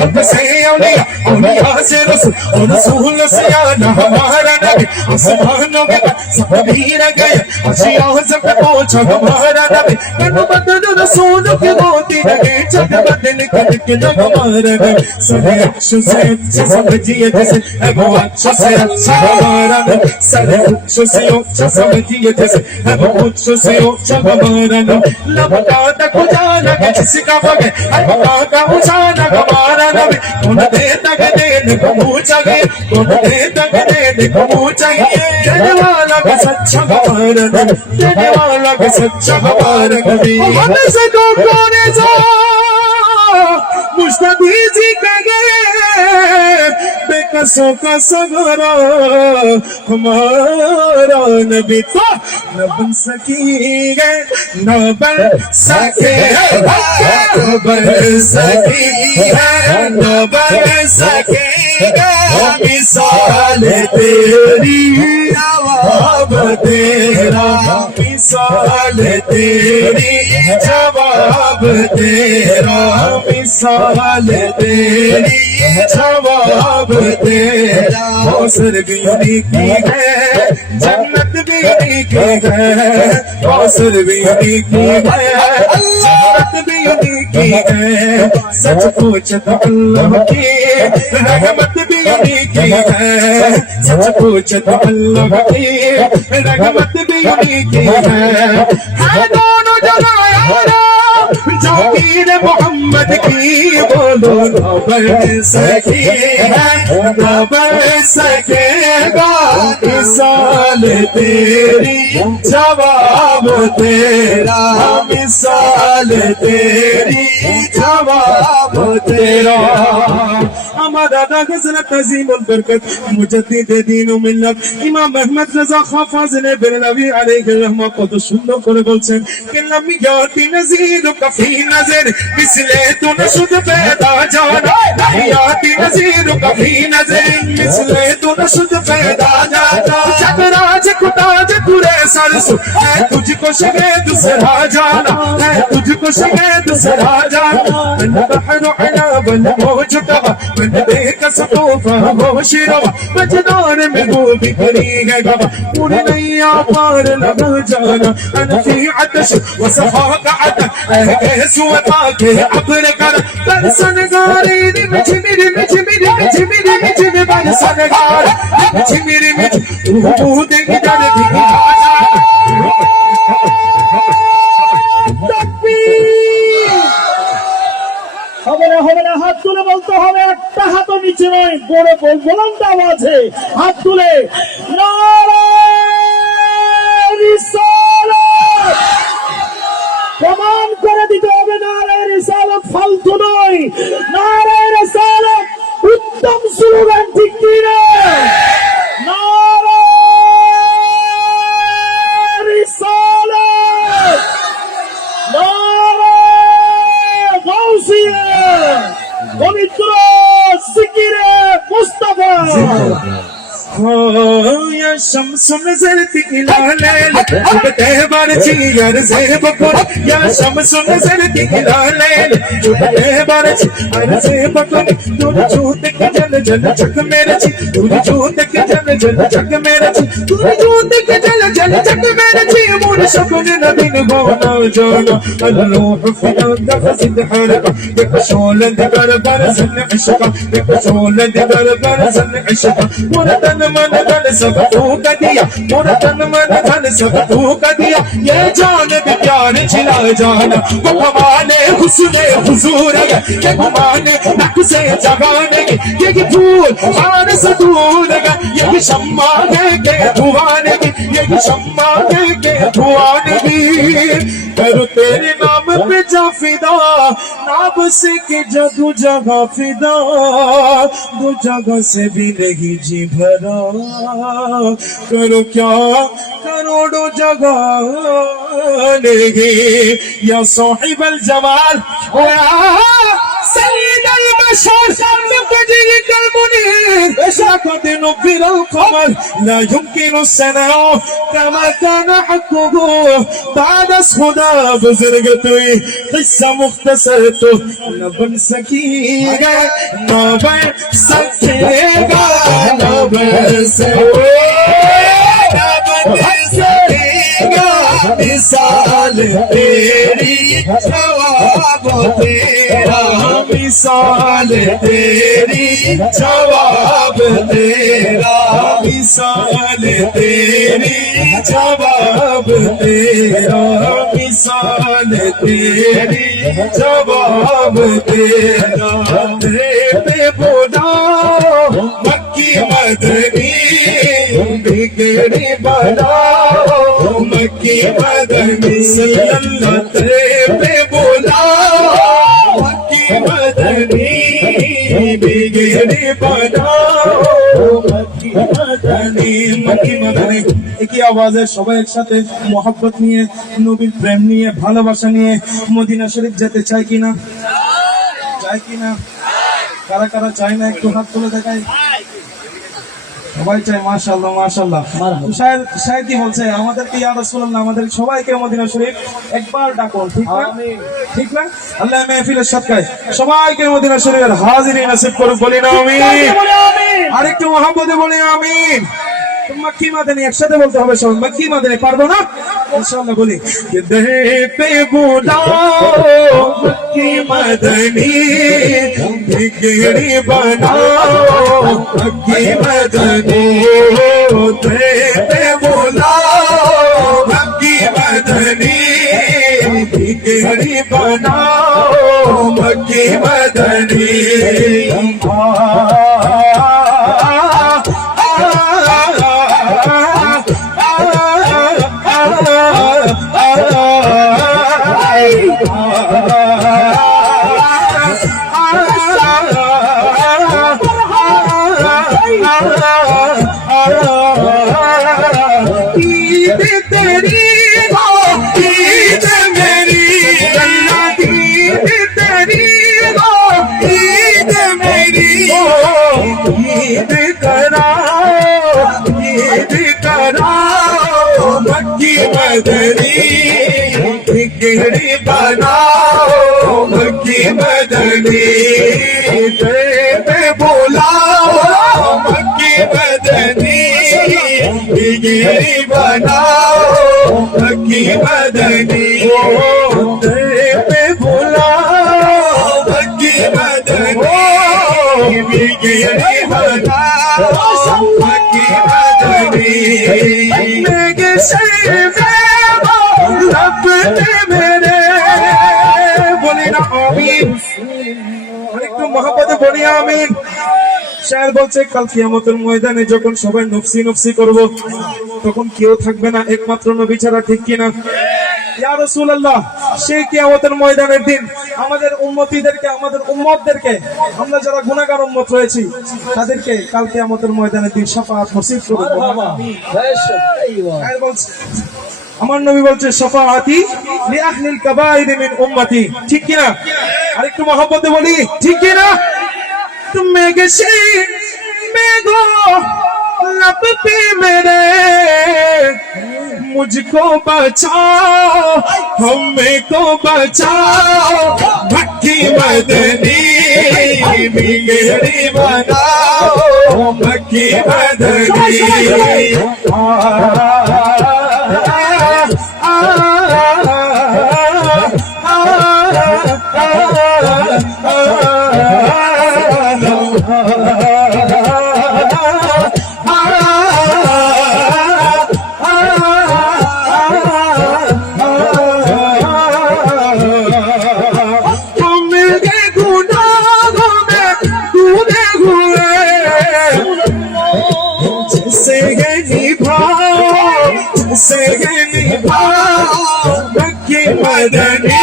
رب سے اولیاء اولیاء سے رسول اور رسول سے آنا ہمارا نبی آسمانوں میں سب میر گئے اشیاء سب پہنچا ہمارا نبی میں بدل رسول کی موتی رہے جگ بدل کر کے ہمارا نبی سارے اچھوں سے اچھا سمجھیے جیسے ہے وہ اچھوں سے اچھا ہمارا نبی سارے اچھوں سے اچھا سمجھیے جیسے ہے وہ اچھوں سے اچھا ہمارا نبی لبکا تک اجالا کسی کا بغیر لبکا کا اجالا ہمارا نبی کون دے تک دینے کو منہ چاہیے کون دے تک دینے کو منہ چاہیے دینے والا کا سچا ہمارا نبی دینے والا کا سچا ہمارا نبی ہم سے تو کونے جا مشتبیزی کا گئے بے قصوں کا سگارا ہمارا نبی تو نہ بن سکی گے نہ بن سکے نہ بن سکی ہے نہ بن سکے گا مثال تیری جواب تیرا مثال تیری جواب تیرا مثال تیری جواب تیرا کوثر بھی نیکی ہے جنت بھی نیکی ہے کوثر بھی نیکی ہے جنت بھی نیکی ہے سچ پوچھ تو اللہ کی رحمت بھی نیکی ہے سچ پوچھ تو اللہ کی رحمت بھی نیکی ہے دونوں جگہ یارا جو پیر محمد کی بولو نہ بن سکی ہے نہ بن سکے گا مثال تیری جواب تیرا مثال تیری جواب تیرا ہمارا حضرت عظیم البرکت مجدد دین و ملت امام احمد رضا خان فاضل بریلوی علیہ الرحمہ কত সুন্দর করে বলছেন کہ لم یاتی نظیر کفی نظر مثلے تو نشد پیدا جانا یاتی نظیر کفی نظر مثلے تو نشد پیدا جانا جب راج کتاج پورے سرسو ہے تجھ کو شگے دوسرا جانا ہے تجھ کو شگے دوسرا جانا من بحر عناب الموج تبا من دیکھ سطوفہ موش روا مجدار میں وہ بھی کری ہے گوا پوری نیا پار لگا جانا انا فی عطش وصفاق عطا اے گیس و پاکے عبر کر برسنگاری دی مجھ میری مجھ میری مجھ میری مجھ میری برسنگار مجھ میری مجھ روح دے گی در دی گی হবে না হাত তুলে বলতে হবে একটা হাত নিচে নয় বড় বলন্ত আওয়াজে হাত তুলে নারায়ে রিসালাত প্রমাণ করে দিতে হবে নারায়ে রিসালাত ফালতু নয় নারায়ে রিসালাত উত্তম স্লোগান ঠিক কি না নারায়ে রিসালাত নারায়ে গাউসিয়া পবিত্র জিকিরে মুস্তাফা یا شمس نظرتی الہلیل اٹھتے بارچی عرضے بکر یا شمس نظرتی الہلیل اٹھتے بارچی عرضے بکر دور جوت کے جل جل چک میرے چی دور جوت کے جل جل چک میرے چی دور جوت کے جل جل چک میرے چی مور شکر نبین گونا جانا الروح فینا دفزد حرکا دیکھ شولد بربر سن عشقا دیکھ شولد بربر سن عشقا مرتن من دن سب تو کا دیا مرتن من دن سب تو کا دیا یہ جان بھی پیار چلا جانا وہ کمانے حسن حضور ہے یہ کمانے نک سے جگانے یہ پھول خان سے دور ہے یہ شمع ہے کہ دھوانے کی یہ شمع ہے کہ دھوانے کی کرو تیرے نام پہ جا فدا نام سے کہ جدو جگہ فدا دو جگہ سے بھی نہیں جی بھرا کرو کیا کروڑوں جگہ نہیں یا صاحب الجمال یا سید البشر مجید المنیر لقد نبر القمر لا يمكن السنة كما كان حقه بعد خدا بزرگ توی قصہ مختصر تو نہ بن سکے گا نہ بن سکے گا نہ بن سکے گا مثال تیری جواب تیرا مثال تیری جواب تیرا مثال تیری جواب تیرا مثال تیری جواب تیرا تیرے بولا مکی مدنی بگڑی بنا مکی مدنی صلی اللہ تیرے بولا مکی مدنی بگڑی بنا مکی مدنی একই আওয়াজে সবাই একসাথে মোহাব্বত নিয়ে নবীর প্রেম নিয়ে ভালোবাসা নিয়ে মদিনা শরীফ যেতে চায় কিনা চায় কিনা কারা কারা চায় না একটু হাত তুলে দেখায় সবাই চাই মাশাআল্লাহ মাশাআল্লাহ শায়ের শায়ের কি বলছে আমাদেরকে ইয়া রাসূলুল্লাহ আমাদের সবাইকে মদিনা শরীফ একবার ডাকুন ঠিক না ঠিক না আল্লাহ মাহফিলের সদকায় সবাইকে মদিনা শরীফের হাজিরি নসিব করুন বলি না আমিন আরেকটু মহব্বতে বলি আমিন مکی مدنی ایک ساتھ بولتے ہوئے سب مکی مدنی پڑھ دو نا انشاءاللہ بولی کہ دے پہ بولا مکی مدنی بگڑی بناؤ مکی مدنی دے پہ بولا مکی مدنی بگڑی بناؤ مکی مدنی بگڑی بناؤ مکی مدنی میں بولاؤ مکی مدنی بگڑی بناؤ مکی مدنی میں بولاؤ مکی مدنی بگڑی بناؤ مکی مدنی رب نے میرے بولی نا آمین একটু মহব্বতে বলি আমিন শায়ের বলছে কাল কিয়ামতের ময়দানে যখন সবাই নফসি নফসি করব তখন কেউ থাকবে না একমাত্র নবী ছাড়া ঠিক কিনা ইয়া রাসূলুল্লাহ সেই কিয়ামতের ময়দানের দিন আমাদের উম্মতীদেরকে আমাদের উম্মতদেরকে আমরা যারা গুনাহগার উম্মত রয়েছি তাদেরকে কাল কিয়ামতের ময়দানের দিন শাফাআত নসিব করব আমিন শায়ের বলছে আমার নবী বলছে শাফাআতি লি আহলিল কাবাইর মিন উম্মতি ঠিক কি না আরেকটু মহব্বতে বলি ঠিক কি না তুমি গেছে মেগো लब पे मेरे मुझको बचाओ हमें को बचाओ मक्की मदनी बिगड़ी बनाओ मक्की मदनी मक्की मदनी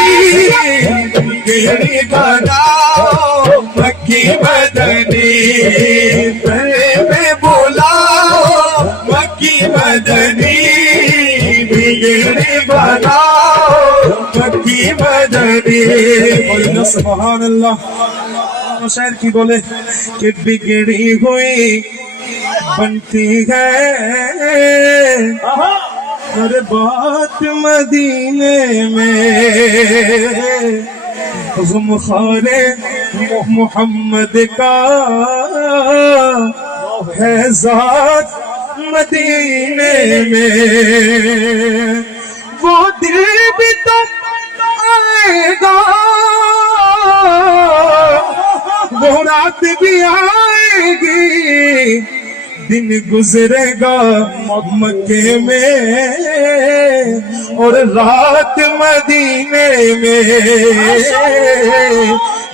बिगड़ी बनाओ मक्की मदनी में बुलाओ मक्की मदनी बिगड़ी बनाओ मक्की मदनी सुभान अल्लाह शायर की बोले कि बिगड़ी हुई बनती है हर बात मदीने में ग़ुमख़ारे मोहम्मद का है ज़ात मदीने में वो दिल भी तो आएगा वो रात भी आएगी दिन गुजरेगा मक्के में और रात मदीने में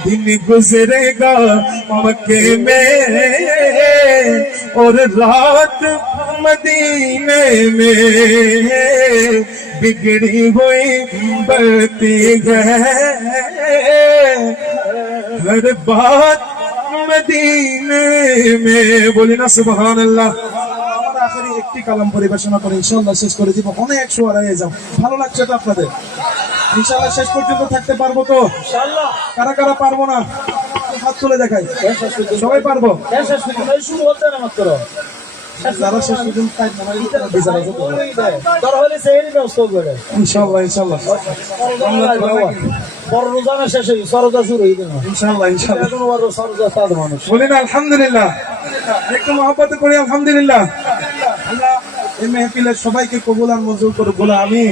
दिन गुजरेगा मक्के में और रात मदीने में बिगड़ी हुई बढ़ती है हर बात मदीने में बोली ना सुभान अल्लाह আখেরি একটি কালাম পরিবেশনা করে ইনশাআল্লাহ শেষ করে দিব অনেক সময় হয়ে যাও ভালো লাগছে তো আপনাদের ইনশাআল্লাহ শেষ পর্যন্ত থাকতে পারবো তো ইনশাআল্লাহ কারা কারা পারবো না হাত তুলে দেখাই সবাই পারবো শেষ পর্যন্ত শুরু হতে না মাত্র যারা শেষ পর্যন্ত থাকবে না এটা বিচার আছে দর হলে সেই ব্যবস্থা করে ইনশাআল্লাহ ইনশাআল্লাহ বড় রোজানা শেষ হই সরজা শুরু হই দেব ইনশাআল্লাহ ইনশাআল্লাহ কোন বড় সরজা সাদ মানুষ বলেন আলহামদুলিল্লাহ একটু মহব্বত করি আলহামদুলিল্লাহ আল্লাহ এই মাহফিলের সবাইকে কবুল আর মঞ্জুর করে বলে আমি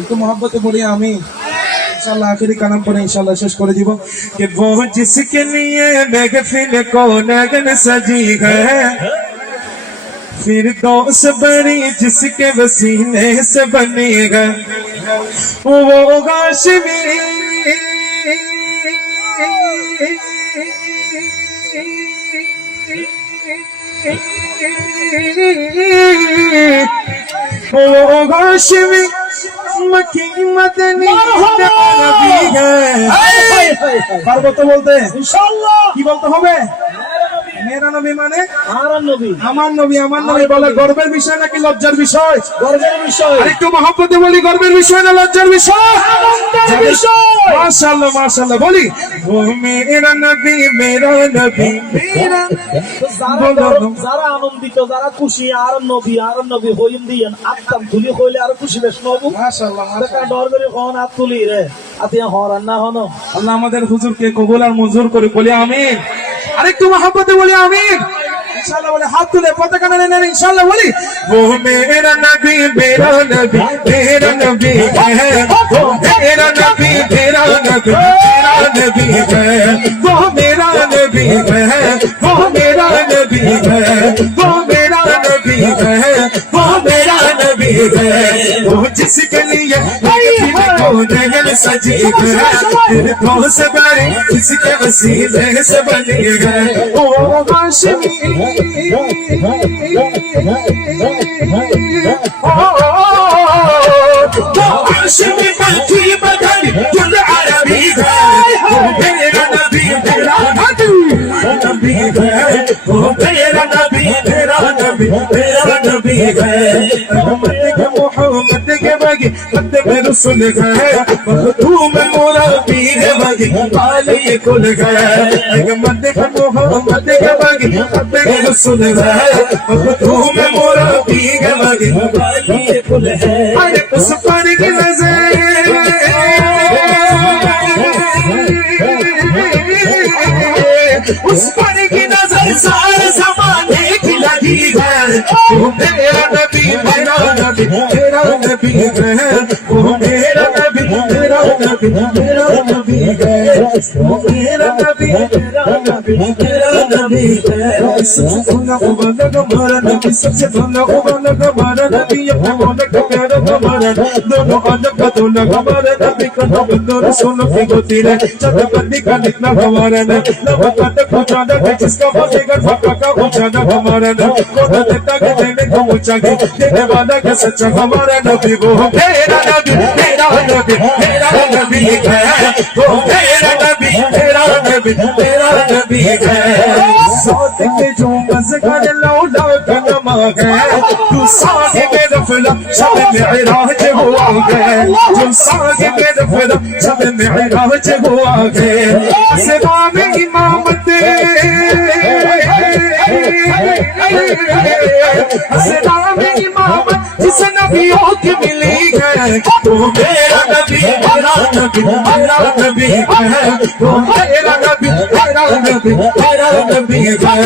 একটু মহব্বতে বলি আমি इंशाल्लाह आखिरी कलम पर इंशाल्लाह शेष कर दीबो कि वो जिसके लिए महफिल को लगन सजी है फिर दोस्त बड़ी जिसके वसीले से बनेगा वो हाशमी वो हाशमी मक्की मदनी नबी है পারবো তো বলতে ইনশাআল্লাহ কি বলতে হবে মেরা নবী মানে আমার নবী বলে গর্বের বিষয় নাকি লজ্জার বিষয় গর্বের বিষয় আরেকটু মহব্বতে বলি গর্বের বিষয় না লজ্জার বিষয় আনন্দের বিষয় মাশাআল্লাহ মাশাআল্লাহ বলি ও মেরা নবী মেরা যারা আনন্দিত যারা খুশি আর নবী হইন দিয়েন আত্ম তুলি হইলে আর খুশি বেশ নবু মাশাআল্লাহ মাশাআল্লাহ ডর করে কোন হাত তুলি রে আতিয়া হরান না হনো আল্লাহ আমাদের হুজুরকে কবুল আর মঞ্জুর করে বলি আমিন আরেকটু মহব্বতে বলি আমিন इंशाल्लाह बोले हाथ तुले पता करने ने इंशाल्लाह बोली वो मेरा नबी है वो मेरा नबी है वो मेरा नबी है वो मेरा नबी है वो मेरा नबी है वो मेरा नबी है वो मेरा नबी है वो जिसके लिए को जगल सजी है दिल को सबारे जिसके वसीले से बने गए ओ हाशमी हाशमी पंछी बदन कुल अरबी है मेरा नबी है वो मेरा नबी मेरा नबी है मोहम्मद के बगी में रसूल है मखदूम मोरा पीर बगी पाली कुल है मोहम्मद के बगी में रसूल है मखदूम मोरा पीर बगी पाली कुल है अरे उस पर की नजर उस पर की नजर सारे जमाने की लगी है वो मेरा नबी है वो मेरा नबी है वो मेरा नबी है वो मेरा नबी है सबसे भला उबाला हमारा नबी सबसे भला उबाला हमारा नबी अपना का प्यारा हमारा दोनों अलग का दोनों हमारा नबी का नाम दोनों सोनों की गोती है चटपटी का निकला हमारा नबी लवा का पहुंचाना है जिसका बनेगा फाका का पहुंचाना हमारा नबी कोटा देता के देने को ऊंचा के देने वाला का सच्चा हमारा नबी वो मेरा नबी है वो मेरा नबी मेरा नबी है साथ के जो मज़कार लौला का नमा है तू साथ में रफला शब मेराज हुआ है जो साथ में रफला शब मेराज हुआ है सदा में इमामत सदा में इमामत जिस नबियों की मिली है तो मेरा नबी मेरा नबी मेरा नबी है तो मेरा नबी मेरा नबी मेरा नबी है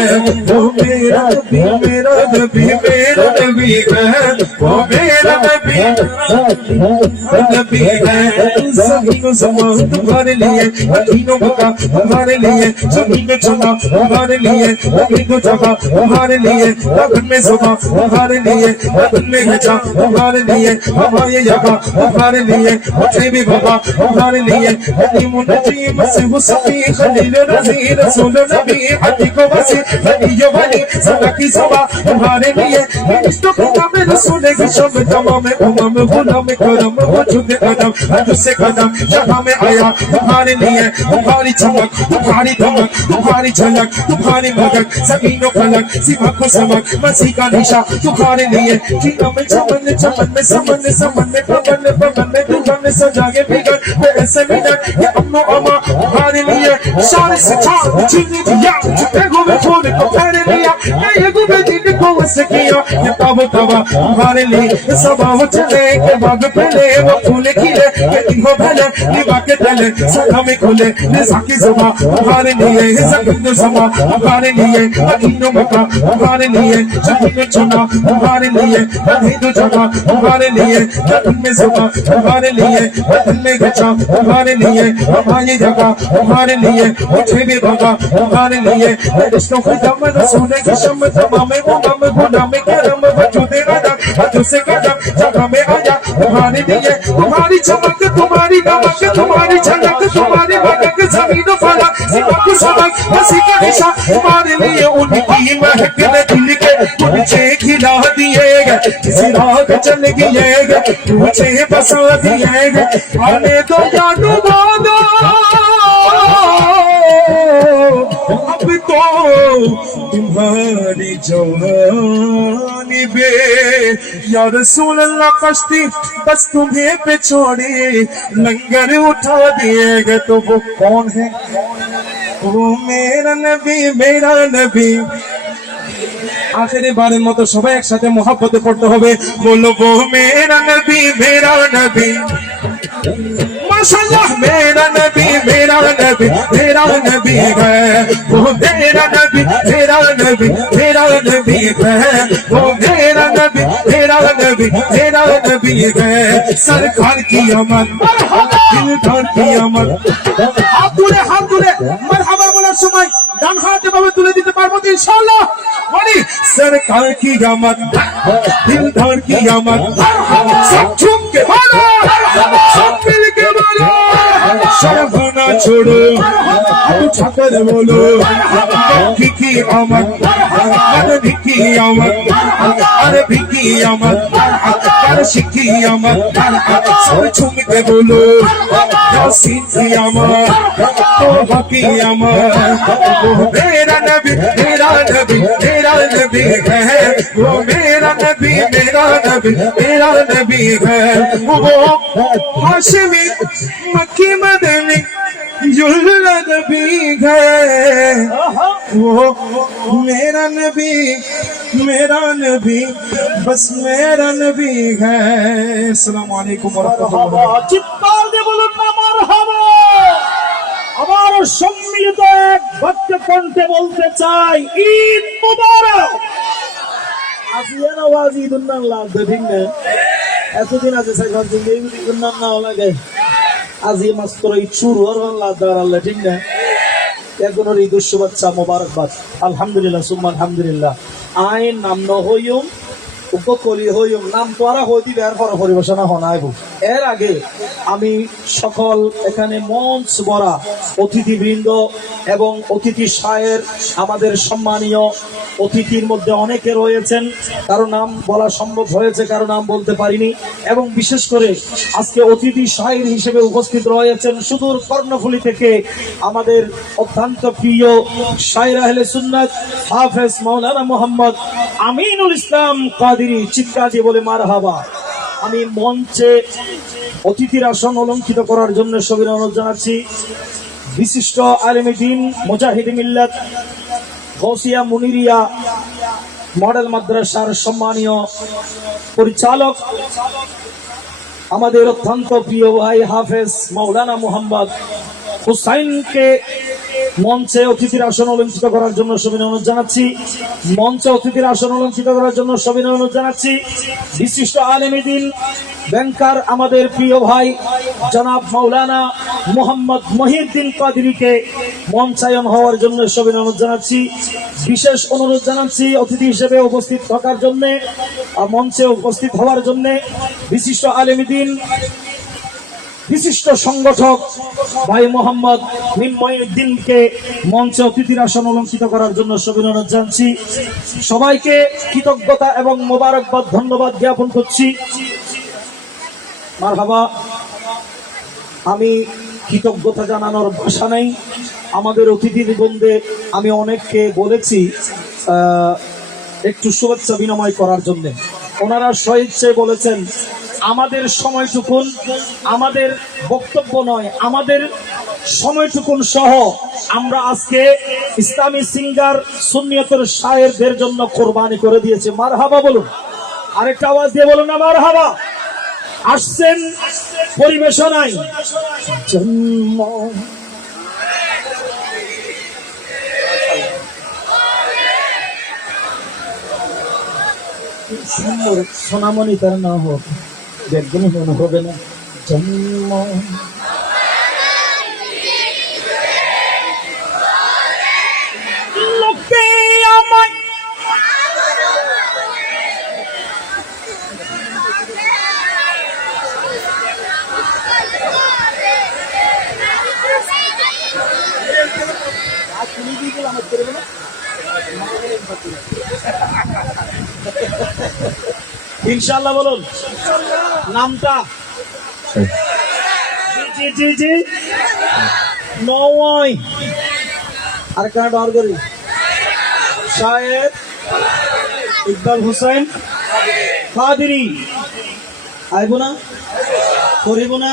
तो मेरा नबी मेरा नबी मेरा नबी है वो मेरा नबी नबी है सभी को समान तुम्हारे लिए मदीनों का तुम्हारे लिए सभी को चुना तुम्हारे लिए सभी को जगह तुम्हारे लिए लगन में सुबह तुम्हारे लिए लगन में गजा तुम्हारे लिए हमारे जगह तुम्हारे लिए मुझे भी बाबा तुम्हारे लिए नजीम नजीम से हुसैन खलील रजी रसूल नबी हकीको वसी नबी वली सदा की सभा तुम्हारे लिए इश्क खुदा में रसूल की शब तमाम उम्म गुलाम करम वजूद कदम तुझसे कदम जहां में आया तुम्हारे लिए तुम्हारी चमक तुम्हारी धमक तुम्हारी झलक तुम्हारी मदद सभी नो फलक सिवा को समक मसीह का निशा तुम्हारे लिए जीना में चमन चमन में समन समन में पवन पवन में दुल्हन में सजाए बिगड़ ऐसे मिनट ये अम्नो अमा तुम्हारे लिए सारे से चांद चीनी दिया चुपे घूमे छोड़ को फेरे लिया ये घूमे दिन को वैसे किया ये तब तुम्हारे लिए सबा वो चले के बाग पहले वो फूल खिले के इनको भले निभा के तले सदा में खुले साकी सभा तुम्हारे लिए जमीन सभा तुम्हारे लिए अकीनो मका तुम्हारे लिए जमीन चुना तुम्हारे लिए हिंदू जगह तुम्हारे लिए जमीन में सभा तुम्हारे लिए वतन में गचा तुम्हारे लिए हमारी जगह तुम्हारे लिए मुझे भी भगा तुम्हारे लिए रिश्तों की दम रसूल की शम तमाम गुलाम गुलाम करम वजूद रदा तुझसे कदम जगह में आया तुम्हारे लिए तुम्हारी चमक तुम्हारी नमक तुम्हारी झलक तुम्हारी भगत जमीन फलक सिमक सबक हंसी का निशा तुम्हारे लिए उनकी महक ने दिल के तुझे खिला दिए गए किसी राह पे चल गए तुझे बसा दिए गए आने दो जादू दो अब तो तुम्हारी जवानी बे या रसूल अल्लाह कश्ती बस तुम्हें पे छोड़ी लंगर उठा दिएगा तो वो कौन है वो मेरा नबी मेरा नबी आखिरी बार मतो सबाई एक साथे मोहब्बते पड़ते होबे बोलो वो मेरा नबी माशाअल्लाह मेरा नबी मेरा नबी है वो मेरा नबी मेरा नबी है वो मेरा नबी है सरकार की अमन दिलदार की अमन हाथ तुले मरहबा बोलाর সময় ডান হাতে ভাবে তুলে দিতে পারবো তো ইনশাআল্লাহ বলি सरकार की अमन दिलदार की अमन सब झूम के बोलो सब मिल के बोलो शर्म ना छोड़ो उठा कर बोलो की अमन मदद की अमन अरे की अमन अर्श की अमन सब झूम के बोलो यासीन की अमन तौबा की अमन वो मेरा नबी है वो मेरा नबी है वो हाशिमी मक्की मदनी जुल्ला नबी है वो मेरा नबी बस मेरा नबी है। अस्सलाम वालेकुम व रहमतुल्लाह। চিৎকার দিয়ে বলুন না মারহাবা। আমার সম্মিলিত এক ভক্ত কণ্ঠে বলতে চাই ঈদ মুবারক। আজিয়া নওয়াজ ঈদুন নাম লাগবে ঠিক না? এতদিন আছে সাইফার দিন এই ঈদুন নাম না লাগে। আজি মাত্র ঈদ শুরু হওয়ার আল্লাহ তাআলা ঠিক না? এগুলোর ঈদ শুভেচ্ছা মোবারকবাদ। আলহামদুলিল্লাহ সুম্মা আলহামদুলিল্লাহ। আইন নাম ন হইম উপকলি হইম নাম তো আর হই দিবে আর পর পরিবেশনা হনাইব। এর আগে আমি সকল এখানে মঞ্চ ভরা অতিথিবৃন্দ এবং অতিথি সাহের আমাদের সম্মানীয় অতিথির মধ্যে অনেকে রয়েছেন, কারো নাম বলা সম্ভব হয়েছে, কারো নাম বলতে পারিনি। এবং বিশেষ করে আজকে অতিথি সাহের হিসেবে উপস্থিত রয়েছেন সুদূর কর্ণফুলী থেকে আমাদের অত্যন্ত প্রিয় শায়ের আহলে সুন্নাত হাফেজ মাওলানা মোহাম্মদ আমিনুল ইসলাম কাদেরী। চিৎকার দিয়ে বলে মারহাবা। আমি মঞ্চে অতিথির আসন অলঙ্কিত করার জন্য সবিনয় অনুরোধ জানাচ্ছি বিশিষ্ট আলেমে দ্বীন মুজাহিদ মিল্লাত গৌসিয়া মুনিরিয়া মডেল মাদ্রাসার সম্মানীয় পরিচালক আমাদের অত্যন্ত প্রিয় ভাই হাফেজ মাওলানা মোহাম্মদ হুসাইনকে মঞ্চে অতিথির আসন অলঙ্কিত করার জন্য সবিনয় অনুরোধ জানাচ্ছি। মঞ্চে অতিথির আসন অলঙ্কিত করার জন্য সবিনয় অনুরোধ জানাচ্ছি বিশিষ্ট আলেমে দ্বীন ব্যাংকার আমাদের প্রিয় ভাই জনাব মাওলানা মোহাম্মদ মহিউদ্দিন কাদেরীকে মঞ্চায়ন হওয়ার জন্য সবিনয় অনুরোধ জানাচ্ছি। বিশেষ অনুরোধ জানাচ্ছি অতিথি হিসেবে উপস্থিত থাকার জন্য, মঞ্চে উপস্থিত হওয়ার জন্য বিশিষ্ট আলেমে দ্বীন বিশিষ্ট সংগঠক ভাই মোহাম্মদ মিনময়উদ্দিনকে মঞ্চে অতিথির আসন অলঙ্কিত করার জন্য সবিনয় অনুরোধ জানাচ্ছি। সবাইকে কৃতজ্ঞতা এবং মোবারকবাদ ধন্যবাদ জ্ঞাপন করছি। মারহাবা। আমি কৃতজ্ঞতা জানানোর ভাষা নেই। আমাদের অতিথি বৃন্দে আমি অনেককে বলেছি একটু শুভেচ্ছা বিনিময় করার জন্য, ওনারা স্বেচ্ছায় বলেছেন আমাদের সময়টুকুন, আমাদের বক্তব্য নয়, আমাদের সময়টুকুন সহ আমরা আজকে ইসলামী সিঙ্গার সুন্নিয়তের শায়েরদের জন্য কোরবানি করে দিয়েছি। মারহাবা বলুন, আরেকটা আওয়াজ দিয়ে বলুন না মারহাবা। আসছেন পরিবেশনায় জন্ম সুন্দর সোনামণি, তার না হোক একদমই মনে হবে না। জন্ম লোকে আমায় ইনশাআল্লাহ বলুন নামটা। জি জি জি নয় আর কার ডর করি শায়ের ইকবাল হোসেন কাদেরী। আইব না, করিব না,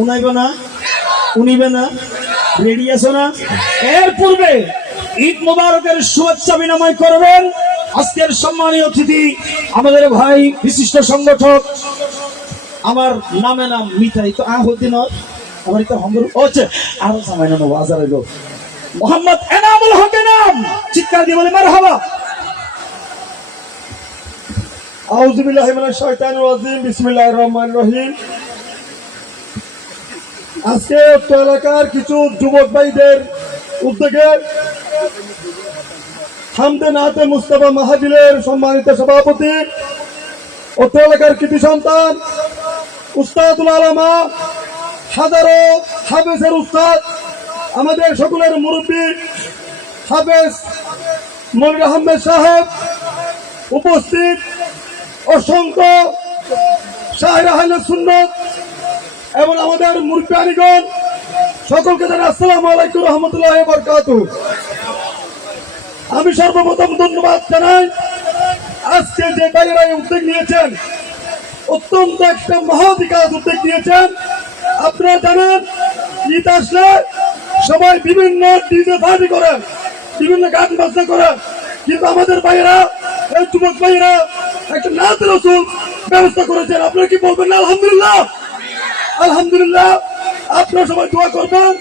উনাইব না, উনিবে না, রেডি আছো না? এর পূর্বে ঈদ মোবারকের শুভেচ্ছা বিনিময় করবেন আজকের সম্মানীয় অতিথি আমাদের ভাই বিশিষ্ট সংগঠক, আমার নামে নাম মিঠাই তো আহুদ্দিন, আমার তো হম্বর হচ্ছে আরো সময় না নেবো আজার এলো মোহাম্মদ এনামুল হকের নাম। চিৎকার দিয়ে বলে মারহাবা। আউযু বিল্লাহি মিনাশ শাইতানির রাজিম। বিসমিল্লাহির রহমানির রহিম। আজকে উত্তর এলাকার কিছু যুবক ভাইদের উদ্যোগে হামদে নাতে মুস্তাফা মাহফিলের সম্মানিত সভাপতি, উত্তর এলাকার কৃতি সন্তান উস্তাদুল আলামা, হাজারো হাফেজের উস্তাদ, আমাদের সকলের মুরব্বী হাফেজ মনির আহমেদ সাহেব উপস্থিত, অসংখ্য শায়ের আহলে সুন্নাত এবং আমাদের মুরব্বিয়ানিগণ, সকলকে জানাই আসসালামু আলাইকুম ওয়া রাহমাতুল্লাহি ওয়া বারাকাতুহু। আমি সর্বপ্রথম ধন্যবাদ জানাই আজকে যে ভাইয়েরা উদ্যোগ নিয়েছেন, অত্যন্ত একটা মহাধিকার উদ্যোগ নিয়েছেন। আপনারা জানেন ঈদ আসলে সবাই বিভিন্ন ডিজে পার্টি করেন, বিভিন্ন গান বাজনা করেন, কিন্তু আমাদের ভাইয়েরা, এই যুবক ভাইয়েরা একটা নাতে রাসূল ব্যবস্থা করেছেন। আপনারা কি বলবেন না আলহামদুলিল্লাহ? আলহামদুলিল্লাহ। আপনারা সবাই দোয়া করবেন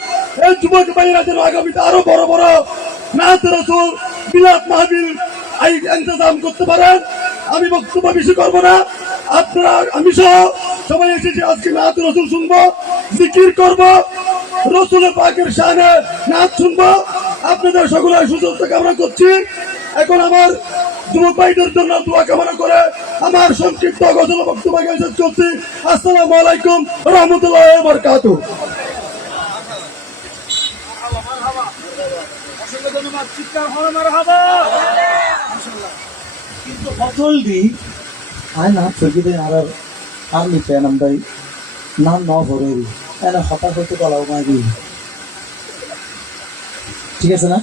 এই যুবক ভাইয়েরা যেন আগামীতে আরো বড় বড় নাতে রাসূল বিলাত মাহফিল ইন্তজাম করতে পারেন। আমি বক্তব্য বেশি করবো না, আপনারা আমি সহ সবাই এসেছি আজকে নাত রাসূল শুনবো, জিকির করবো, রাসূলের পাকের শানে নাচ শুনবো। আপনাদের সকলের সুস্থতা কামনা করছি। এখন আমার যুবক ভাইদের জন্য দোয়া কামনা করে আমার সংক্ষিপ্ত গজল বক্তব্য শেষ করছি। আসসালামু আলাইকুম রহমতুল্লাহ বরকাতুহু। কিন্তু ফজল দি আয় না ছবিতে আর লিখে নাম তাই নাম ন ভরে এনে হঠাৎ হতে গলাও মাই দিই। ঠিক আছে না,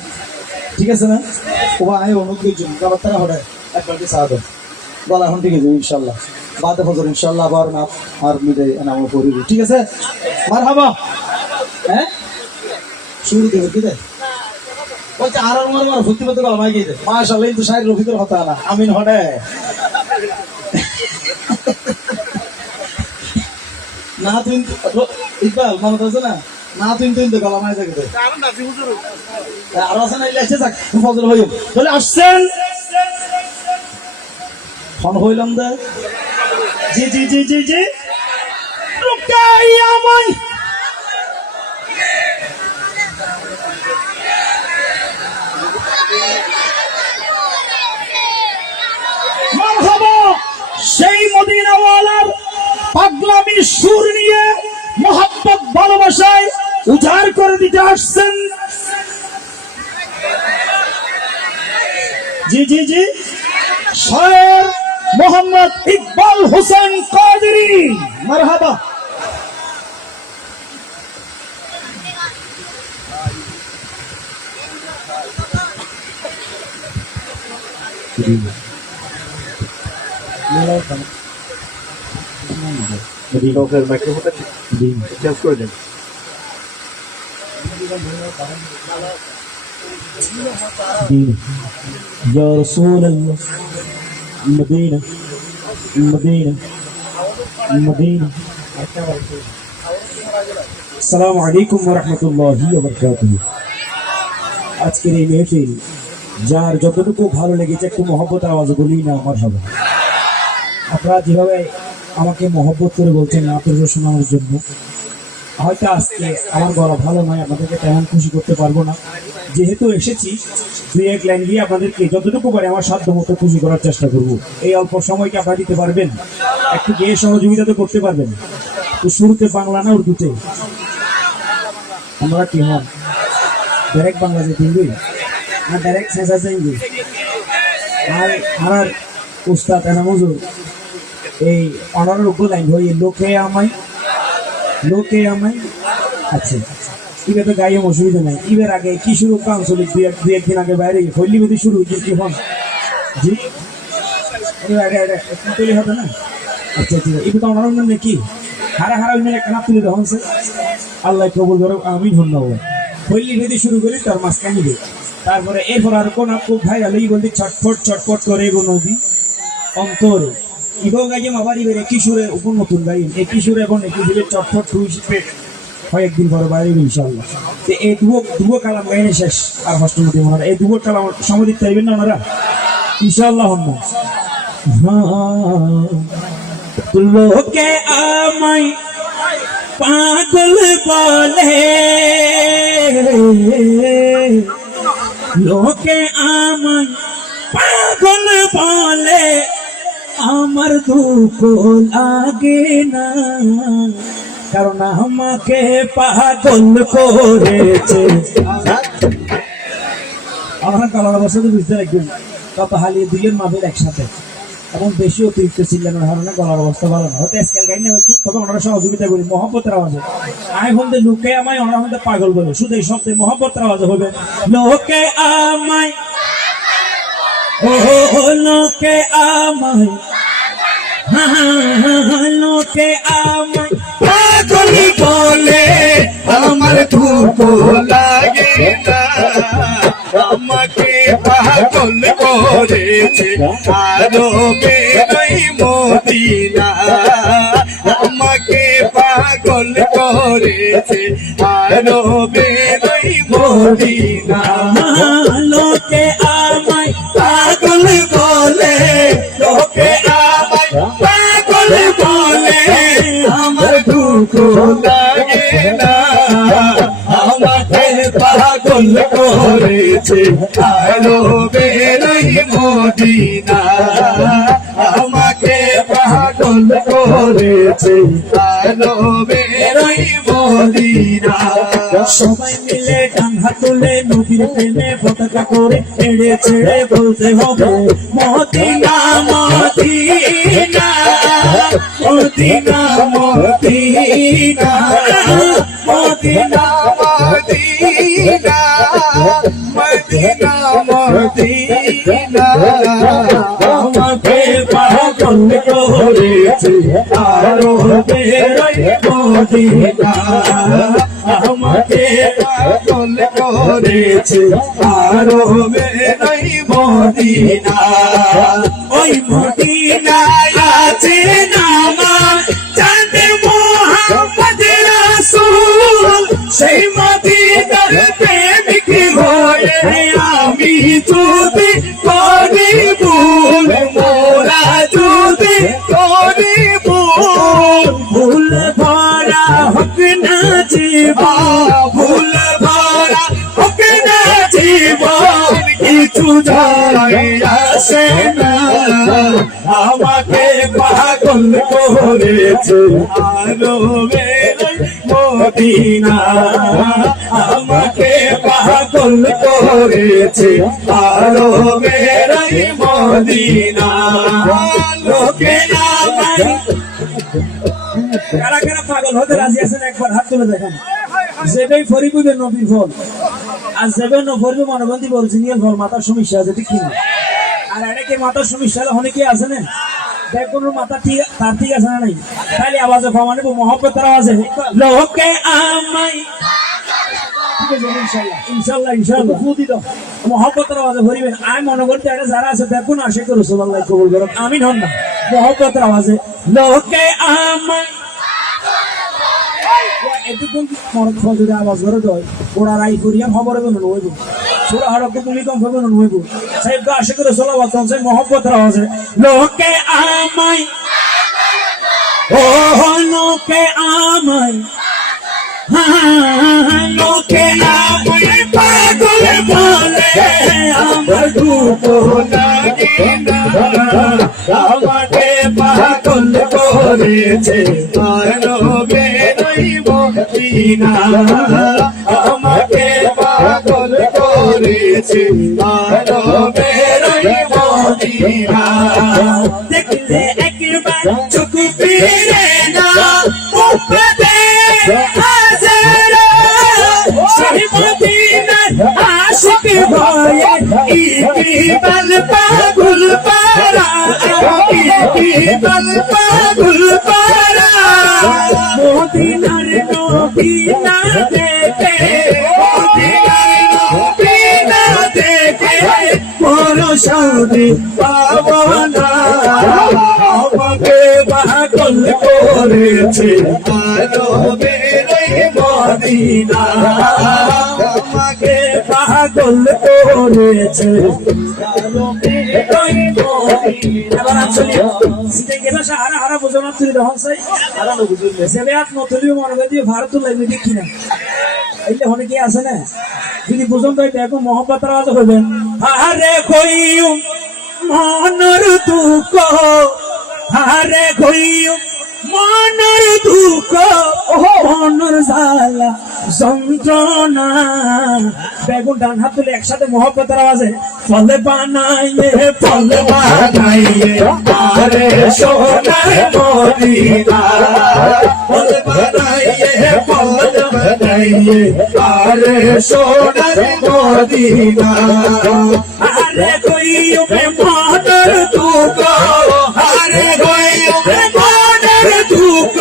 ঠিক আছে না, ও আয় অনুগ্রহ জন্য গলার তারা হঠাৎ একবার চা দাও গলা এখন ঠিক আছে ইনশাল্লাহ বাদে ফজর ইনশাল্লাহ আবার না আর মিলে নাম ভরে দিই। ঠিক আছে মার হাবা হ্যাঁ শুরু দেবে কি দেয় বলছে আর মার ভর্তি করতে গলা মাই গিয়ে দেয় মাশাআল্লাহ কিন্তু শারীর ভিতরে হতা না আমিন হঠাৎ না তুই ইকবাল মনে আছে না না তুই তুই গলা মাই থাকে আর আছে না এসে যাক ফজল হইল চলে আসছেন ফোন হইলাম দে জি জি জি জি জি রুকাই আমায় মারহাবা সেই মদিনাওয়ালার পাগলামি সুর নিয়ে মোহাব্বত ভালোবাসায় উজাড় করে দিতে আসছেন। জি জি জি শায়ের মোহাম্মদ ইকবাল হোসেন কাদেরী মারহাবা। يا رسول الله مدينة مدينة مدينة আসসালামু আলাইকুম ওয়া রাহমাতুল্লাহি ওয়া বারাকাতুহু। আজকের এই মেহফিল যার যতটুকু ভালো লেগেছে একটু মহব্বত আওয়াজ বলি না মারহাবা। আপনারা যেভাবে আমাকে মহব্বত করে বলছেন আপনাদের শোনানোর জন্য, হয়তো আজকে আমার গলা ভালো নয়, আপনাদেরকে তেমন খুশি করতে পারবো না। যেহেতু এসেছি দুই এক লাইন দিয়ে আপনাদেরকে যতটুকু পারে আমার সাধ্য মতো খুশি করার চেষ্টা করব। এই অল্প সময়কে আপনারা দিতে পারবেন? একটু গিয়ে সহযোগিতা তো করতে পারবেন। তো শুরুতে বাংলা না উর্দুতে? আমরা কি হন ডাইরেক্ট বাংলা যে দিন না ডাইরেক্ট শেষা চাইবি আর আর উস্তাদ এনামুজুর এই অনারের উপর লাইন হয়ে লোকে আমায় লোকে আমায়। আচ্ছা ইবে তো গায়ে অসুবিধা নাই। ইবের আগে কি শুরু আঞ্চলিক দুই একদিন আগে বাইরে হইলি যদি শুরু কি হন জি তৈরি হবে না। আচ্ছা ঠিক আছে ইবে তো অনার অন্য কি হারা হারা অন্য একটা নাপ তুলে তখন সে আল্লাহ কবুল করো আমি ধন্যবাদ। হইলি যদি শুরু করি তার মাঝখানে নিবে, তারপরে এরপর আর কোন খুব ভাই আলোই বলতে ছটফট ছটফট করে গো নদী অন্তরে ইগো গাইয়ে মাবারি বেড়ে কিশোরে উপর নতুন গাই এই কিশোরে এখন একটু দিলে চটফট টুই শিখবে হয় একদিন পরে বাইরে ইনশাল্লাহ। তো এই দুবো কালাম গাইনে শেষ আর হস্তমতি মনে এই দুবো কালাম সমাধিক চাইবেন না ওনারা ইনশাল্লাহ হন না। লোকে আমায় পাগল বলে লোকে আমায় পাগল বলে আমার দুঃখ লাগে না, কারণ আমাকে পাগল করেছে। আমার কালার অবস্থা তো বুঝতে রাখবেন কত হালিয়ে দুইয়ের মাপের একসাথে এবং বেশি অতিরিক্ত চিল্লানোর কারণে গলার অবস্থা ভালো না। হয়তো স্কেল গাই না হচ্ছে, তবে ওনারা সহযোগিতা করি মহব্বতের আওয়াজে। আমি বলতে লোকে আমায় ওনারা মধ্যে পাগল বলে শুধু এই শব্দে মহব্বতের আওয়াজে হবে লোকে আমায় ও লোকে আমায় লোকে আমায় পাগল বলে আমার দুঃখ লাগে না, আমাকে পাগল করেছে আরো বেরোই মদিনা, আমাকে পাগল করেছে আরো বেরোই মদিনা। লোকে আমায় পাগল বলে লোকে আমায় পাগল বলে আমার দুঃখ লাগে না, আমাকে পাগল করেছে আরো বেরোই মদিনা, আমাকে পাগল করেছে নবের ওই মদিনা। সবাই মিলে ডান হাত তুলে নবীর প্রেমে পতাকা করে এড়ে ছেড়ে বলতে হবে Medina Medina Medina Medina Medina Medina Medina Medina. আমাকে পাগল করেছে আরো বেরোই মদিনা। আমাকে পাগল করেছে আরো বেরোই মদিনা। ওই মদিনায় আছে নামা চাঁদ মোহাম্মদ রাসূল। সেই মদিনার প্রেমিক হয়ে আমি যদি করি ভুল, মোরা যদি করি ভুল, ভুল ভরা হোক না জীবন, ভুল ভরা হোক না জীবন, কিছু যায় আসে না। আমাকে পাগল করেছে আরো বেরোই মদিনা। আমাকে পাগল করেছে আরো বেরোই মদিনা। লোকে আমায় কারা কারা পাগল হতে রাজি আছেন একবার হাত তুলে দেখেন। যেবেই ফরিবুবে নবীর ফল আর যেবে নফরিবে মনোবন্ধী অরিজিনাল ফল। মাথার সমস্যা আছে ঠিক কিনা? আর এটাকে মাথার সমস্যা হলে অনেকে আছে না দেখ কোন মাথা ঠিক তার ঠিক আছে না নাই, তাহলে আওয়াজে মানে মহব্বতের আওয়াজে লোকে আমায় ঠিক আছে ইনশাল্লাহ ইনশাল্লাহ ইনশাল্লাহ ফুদি দাও মহব্বতের আওয়াজে ভরিবেন। আমি মনে করতে এটা যারা আছে দেখুন আশা করো রাসূলুল্লাহ কবুল করুন আমিন হন না। মহব্বতের আওয়াজে লোকে আমায় এতক্ষণ মনে যদি আওয়াজ করে দেয় ওরা রাই করিয়া খবর হবে না নইব ছোট হাড়ক তুমি কম হবে না নইব সাহেব আশা করে চলা বাচ্চা সেই মহব্বতের আওয়াজে লোকে আমায় ও লোকে আমায় লোকে আমায় পাগল বলে আমার দুঃখ লাগে না। আমাকে পাগল করেছে আরো বেরোই মদিনা। আমাকে পাগল করেছে আরো বেরোই মদিনা। দেখলে একবার চোখ ফিরে না উপদে হাজারা সেই মদিনার আশিক হয়ে ইকবাল পাগল পারা ইকবাল পাগল পারা মদিনার নবী না দেখে মদিনার নবী না দেখে কোনো শান্তি পাবো না। আমাকে পাগল করেছে আরো বেরোই মদিনা। আমাকে পাগল করেছে আলো বেরোই মদিনা। এবার আসলে সিটেকে ভাষা হারা হারা বোঝা না তুই তখন চাই হারা না বুঝলে সেবে আত নতুলিও মনে দিয়ে ভারত লাগবে দেখি না এইটা অনেকে আছে না যদি বুঝুন তো দেখো মহব্বতের আওয়াজ হইবেন আরে কইউ মনের দুঃখ আরে কইউ মনের দুঃখ মনের জ্বালা যন্ত্রণা বেগুন ডান হাত তুলে একসাথে মহব্বতের আওয়াজে ফলে বানাইয়ে ফলে বানাইয়ে আরে সোনার মদিনা। ফলে বানাইয়ে ফলে বানাইয়ে আরে সোনার মদিনা। আরে কইউ মনের দুঃখ আরে কইউ মনের দুঃখ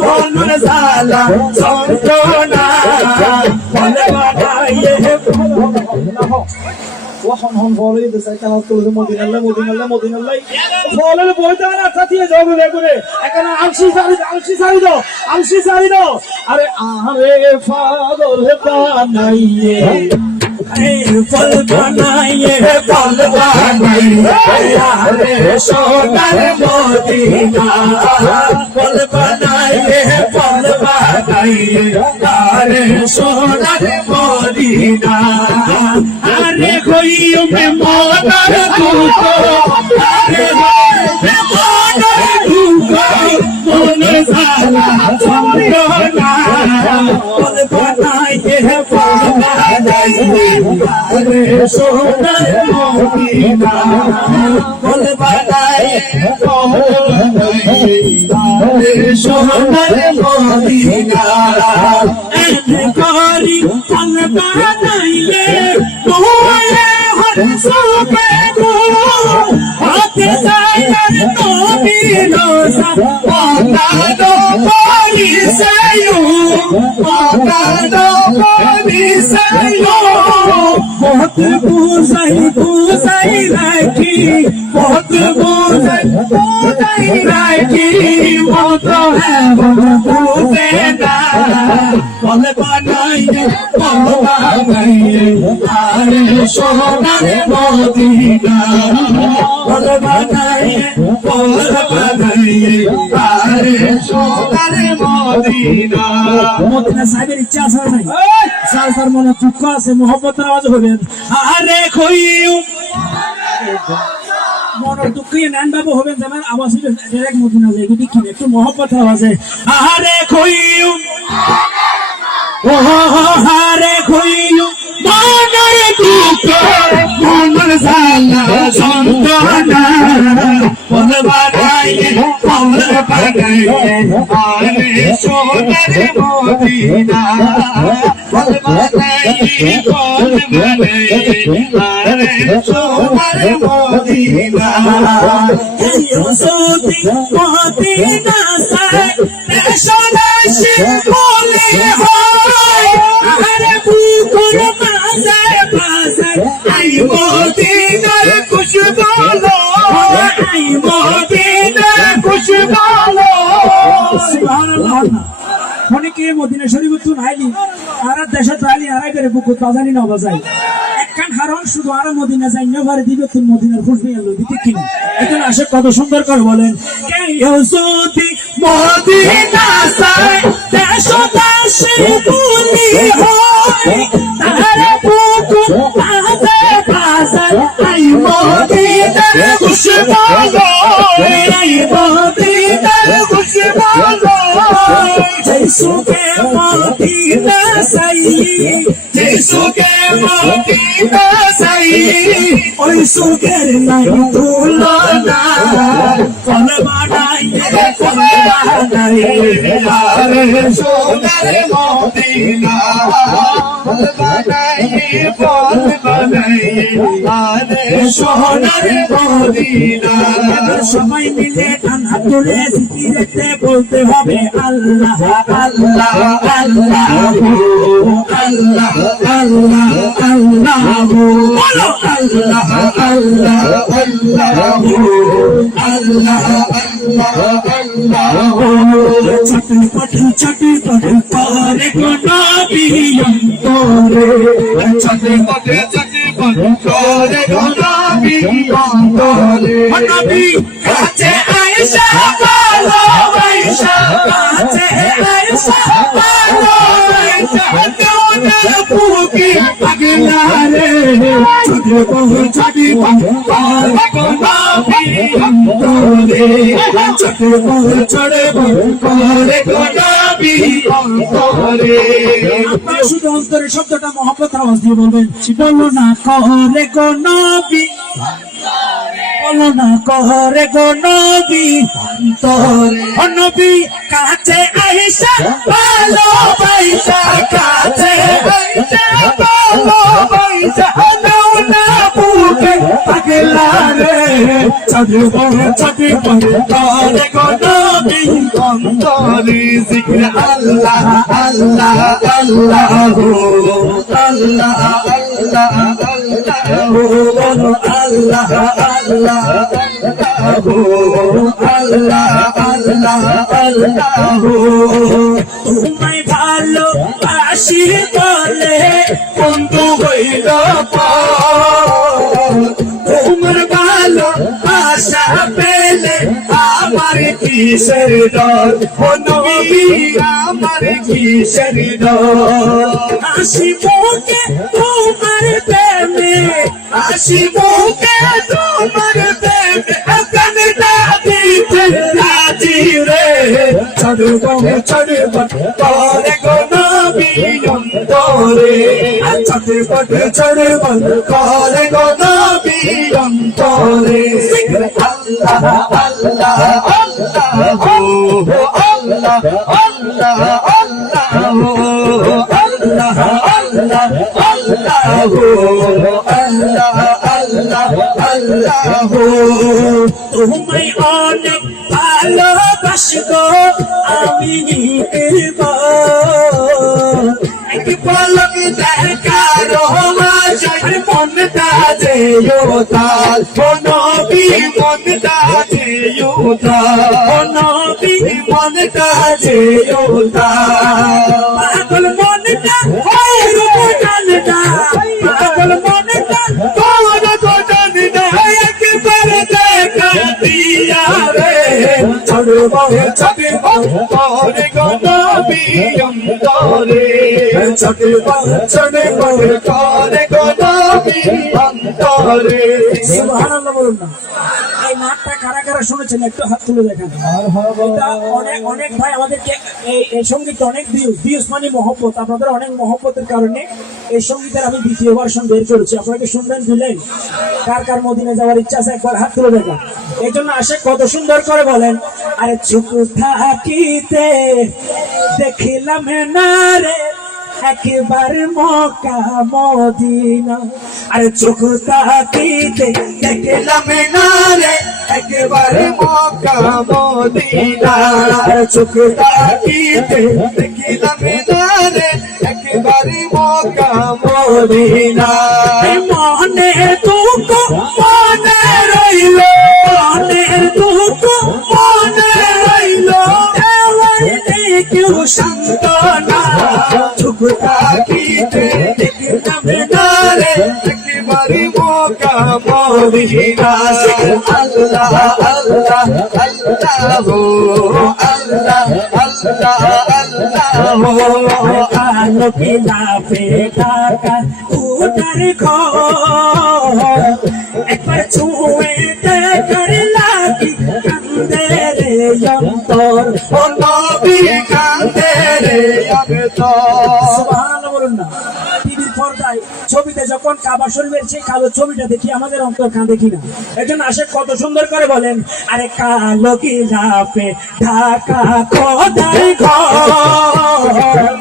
মনের জ্বালা যন্ত্রণা ফলে বানাইয়ে ওহন হন বলে দেশে কাল তুলে মদিনাল্লাহ মদিনাল্লাহ মদিনাল্লাহ ফলের বইটা না চাতিয়ে যাবে বেগুনে এখানে আলসি সারি দাও আরে আরে পাগল বানাইয়ে ফল বানাইয়ে ফল বানাইয়ে আরে সোনার মদিনা। ফল বানাইয়ে ফল বানাইয়ে আরে সোনার মদিনা। আরে কইও মে মনার দুঃখ আরে মনার দুঃখ বানাইলে আরে সোনার মদিনা মন বানাইলে আরে সোনার মদিনা এনে করি মন বানাইলে তোরে হসবে গো হাতে সাইর নবী রোজা পাতানো পরিসায়ু পাতানো পরিসায়ু বহুত বুঝাই রাখি বহুত বুঝাই রাখি মত হ্যাঁ বুঝে না বলে বানাইলে আরে সোনার মদিনা বলে বানাইলে আরে সোনার মদিনা মদিনা সাহেবের ইচ্ছা আছে না নাই স্যার স্যার মনে দুঃখ আছে মোহব্বতের আওয়াজ হবেন আরে কইউ মনের দুঃখে নান বাবু হবেন যেমন আওয়াজ হইলে ডাইরেক্ট মদিনা যায় কিন্তু কি একটু মোহব্বতের আওয়াজে আরে কইউ ও আরে কইউ মনের দুঃখ মনের জানা যন্ত্রণা বলে বানাইলে আরে সোনার মদিনা বলে বানাইলে আরে সোনার মদিনা ইউসুফি মদিনা সাই দেশবাসী বলে হয় আরে বুকুর মাঝে মাঝে আই মদিনার খুশবু আই মদিনার খুশবু সুবহানাল্লাহ অনেকে মদিনা শরীফ তো নাইলি আর দেশত আইলি আর আইবে বুকুর বাজানি না বাজাই একখান হারন শুধু আর মদিনা যাই না পারে দিবে তুমি মদিনার খুশবু এলো দিতে কিনা এখন আসে কত সুন্দর করে বলেন কে ইউসুফি মদিনা সাই দেশবাসী বলি হয় তারে বুকুর মাঝে মাঝে আই মদিনার খুশবু আই মদিনার খুশবু Jesu ke Madina sai, Jesu ke Madina sai, oi suger nai tulona, kol banai, are sonar Madina, kol banai, are sonar Madina. সবাই মিলে কান হাত তুলে জিকিরেতে বলতে হবে আল্লাহ আল্লাহ আল্লাহ আল্লাহ আল্লাহ আল্লাহ বলো আল্লাহ আল্লাহ আল্লাহ আল্লাহ আল্লাহ আল্লাহ চটপট করে নবী অন্তরে চটপট করে নবী অন্তরে নবী কাছে আয়েশা বলো আয়েশা কাছে আয়েশা বলো আয়েশা তোনা পুকি পাগলা রে চটপট করে নবী অন্তরে চটপট করে নবী অন্তরে আপনারা শুধু অন্তরের শব্দটা মহব্বত আওয়াজ দিয়ে বলবেন বলো না করে গো নবী বলো না করে গো নবী অন্তরে ও নবী কাছে আয়েশা ভালো পয়সা কাছে আয়েশা ভালো পয়সা নাও না বুকে পাগলা রে চটপট করে গো নবী অন্তরে জিক্র আল্লাহ আল্লাহ আল্লাহ আল্লাহ আল্লাহ আল্লাহ আল্লাহ আল্লাহ আল্লাহ আল্লাহ তোমায় ভালো বাসি বলে বন্ধু হইল তোমার ভালো আশা পেলে আমার কিসের ডর ও নবী আমার কিসের ডর হাসি মুখে তোমার প্রেমে হাসি মুখে তোমার প্রেমে কান্না দিতে রাজি রে চড়ব করে গো নবী অন্তরে চটপট চড়বন করে গো নবী অন্তরে আল্লাহ আল্লাহ আল্লাহ হো আল্লাহ আল্লাহ আল্লাহ হো আল্লাহ আল্লাহ আল্লাহ হো আল্লাহ আল্লাহ আল্লাহ হো তোমায় অনেক ভালোবাসবো আমি এক পলক দেখার মাঝে মনটা যে উতাল ও নবী মনটা যে উতাল ও নবী মনটা যে উতাল পাগল মনটা হয় রূপ টানটা পাগল মনটা তোর গোটান দেয় একবার দেখা দিয়া রে চড়ব চড়ব তোরে গো নবী অন্তরে চড়ব চড়ব তোরে গো নবী অন্তরে সুবহানাল্লাহ বলুন না। এই নাটটা কারা কারা শুনেছেন একটু হাত তুলে দেখেন। এটা অনেক ভাই আমাদেরকে এই সঙ্গীত অনেক ভিউজ মানে মহব্বত, আপনাদের অনেক মহব্বতের কারণে এই সঙ্গীতের আমি দ্বিতীয় ভার্সন বের করেছি। আপনাকে শুনবেন দিলেন কার কার মদিনায় যাওয়ার ইচ্ছা আছে একবার হাত তুলে দেখেন। এই জন্য আসে কত সুন্দর করে বলেন, আরে চুপ থাকিতে দেখিলাম না রে একবার মক্কা মদিনা, আরে চোখ তাকিতে দেখলাম না রে একবার মক্কা মদিনা চোখ তাকিতে দেখলাম না রে একবার মক্কা মদিনা মনে দুঃখ মনে রইল, মনে দুঃখ মনে রইল কেউ শান্ত না চোখ তাকিতে দেখলাম না রে একবার মক্কা মদিনা আল্লাহ আল্লাহ আল্লাহ হো আল্লাহ আল্লাহ আল্লাহ হো আলো খিলাফে ঢাকা উঠার ঘর একবার ছুঁয়ে দেখার লাগি কান্দে রে অন্তর ও নবী কান্দে রে অন্তর সুবহানাল্লাহ বলুন না। টিভির পর্দায় ছবিতে যখন কাবা শরীফের সেই কালো ছবিটা দেখি আমাদের অন্তর কাঁদে কিনা। এই জন্য আসে কত সুন্দর করে বলেন, আরে কালো গিলাফে ঢাকা খোদার ঘর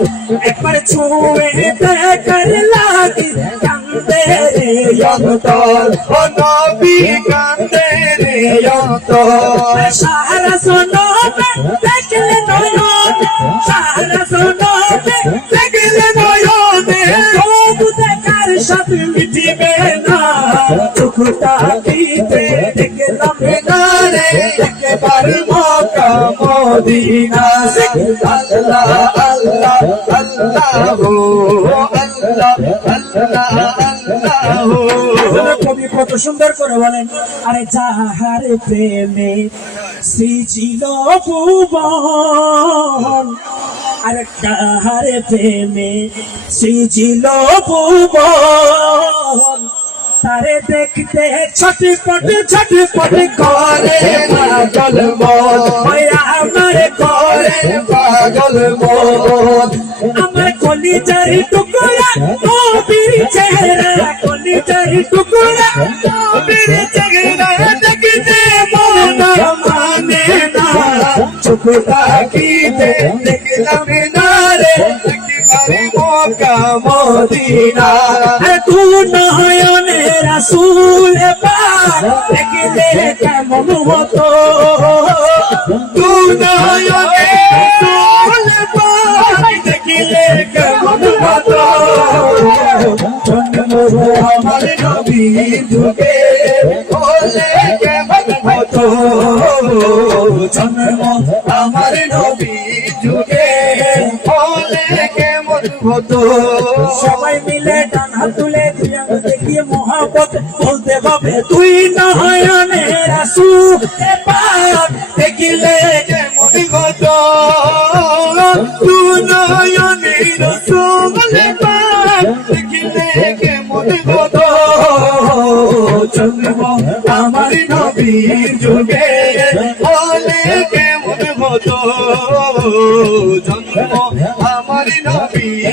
একবার ছুঁয়ে দেখার লাগি কান্দে রে অন্তর ও নবী কান্দে রে অন্তর সারা সোনবে দেখলে নয়ন, সারা সোনবে দেখলে নয়নে তবু দেখার সাথে মিটিবে না চোখ তাকিতে দেখলাম না রে একবার মক্কা মদিনা আল্লাহ আল্লাহ আল্লাহ হো আল্লাহ আল্লাহ আল্লাহ হো কবি কত সুন্দর করে বলেন, আরে যাহার প্রেমে সৃজিল ভুবন, আরে কাহার প্রেমে সৃজিল ভুবন তারে দেখতে ছটপট ছটপট করে পাগল মন ওই আমার করে পাগল মন আমার কলিজার টুকরা নবীর চেহারা, কলিজার টুকরা নবীর চেহারা দেখতে মন মানে না চোখ তাকিতে দেখলাম না রে একবার মক্কা মদিনা তু নয়নে রাসূল পাক দেখলে কেমন হতো, তু নয়নে রাসূল পাক দেখলে কেমন হতো জন্ম আমার নবী যুগে হলে কেমন হতো জন্ম আমার নবী যুগে হলে কেমন হতো সবাই মিলে ডান হাত তুলে দুই আঙ্গুল দেখিয়ে মহব্বত বলতে হবে, তুই নয়নে রাসূল পাক দেখিলে কেমন হতো তু নয়নে রাসূল পাক দেখিলে কেমন হতো জন্ম আমার নবীর যুগে হলে কেমন হতো জন্ম আমার নবীর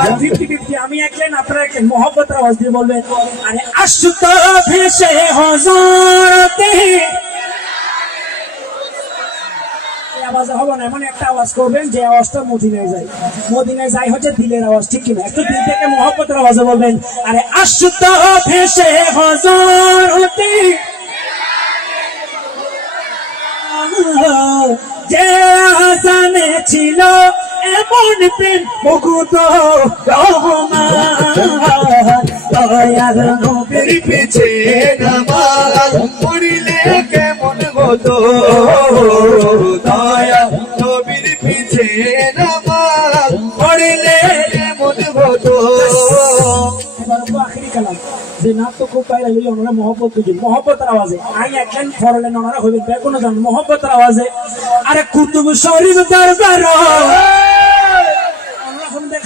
এবার 50-50 আমি এক লাইন আপনারা এক লাইন মহব্বতের আওয়াজ দিয়ে বলবেন আরে আশুত ভেসে হযরতে আওয়াজ হবে না এমন একটা আওয়াজ করবেন যে আওয়াজটা মদিনায় যায় হচ্ছে দিলের আওয়াজ ঠিক কিনা একটু দিল থেকে মহব্বতের আওয়াজে বলবেন আরে আশুত ভেসে হযরতে যে আজানে ছিল এমন প্রেম মুকুত রহমান দয়ার নবীর পিছে নামাজ পড়িলে কেমন হতো দয়া নবীর পিছে নামাজ পড়িলে কেমন হতো এবার আখেরি কালাম যে নাচ তো খুব বাইরে হইলে ওনারা মহব্বতের আওয়াজে আই একজন ফরলেন ওনারা হইবেন বেগুন জান মহব্বতের আওয়াজে আরে কুতুব শরীফ দরবার